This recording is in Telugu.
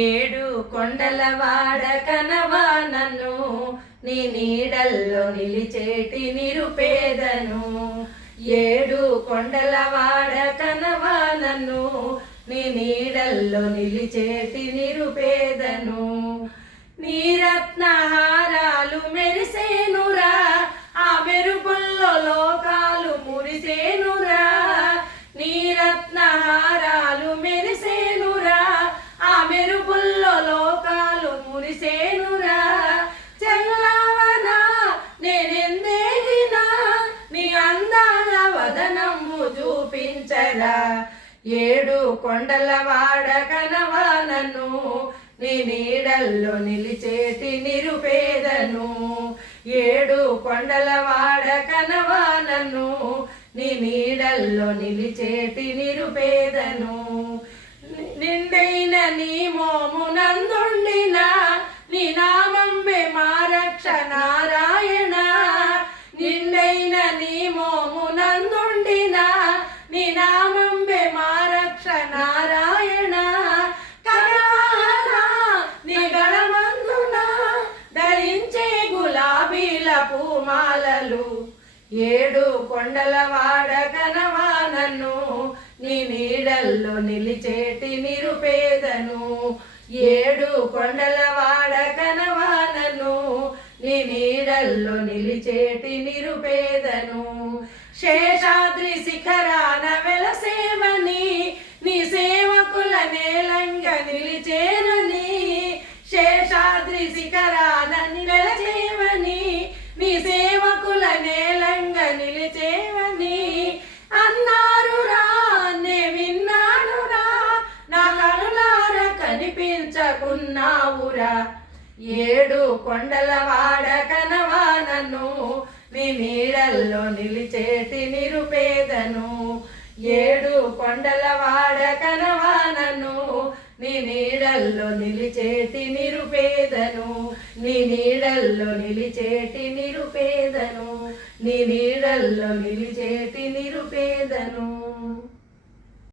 ఏడు కొండలవాడ కనవా నన్ను, నీ నీడల్లో నిలిచేటి నిరుపేదను. ఏడు కొండలవాడ కనవా నన్ను, నీ నీడల్లో నిలిచేటి నిరుపేదను. నీ రత్నహారాలు మెరిసేనురా, ఆ మెరుపుల్లో లోకాలు మురిసేనురా. నీ రత్నహారాలు మెరిసేనురా, ఆ మెరుపుల్లో లోకాలు మురిసేనురా. చెల్లావనా నేనెందేగినా, నీ అందాల వదనంబు చూపించరా. ఏడు కొండలవాడ కనవా నన్ను, నీ నీడల్లో నిలిచేటి నిరుపేదను. ఏడు కొండలవాడ కనవా నన్ను, నీ నీడల్లో నిలిచేటి నిరుపేదను. నిండైన నీ మోమునందుండిన, నీ నామంబే మా రక్ష నారాయణ. నిండైన నీ మోమునందుండిన, నీ నామంబే మా రక్ష నారాయణ. కనవానా నీ గళమందున ధరించే గులాబీల పూమాలలు. ఏడు కొండలవాడ కనవా నన్ను, నీ నీడల్లో నిలిచేటి నిరుపేదను. ఏడు కొండలవాడ కనవా నన్ను, నీ నీడల్లో నిలిచేటి నిరుపేదను. శేషాద్రి శిఖరాన వెలసేవని, నీ సేవకుల నేలంగ నిలిచేనని. శేషాద్రి శిఖరాన వెలసేవని, నీ సేవకుల నేలంగ నిలిచేవని అన్నారురా. నే విన్నానురా, నా కనులార కనిపించకున్నావురా. ఏడు కొండలవాడ కనవా నన్ను, నీ నీడల్లో నిలిచేటి నిరుపేదను. ఏడు కొండలవాడ కనవా నన్ను, నీ నీడల్లో నిలిచేటి నిరుపేదను. నీ నీడల్లో నిలిచేటి నిరుపేదను. నీ నీడల్లో నిలిచేటి నిరుపేదను.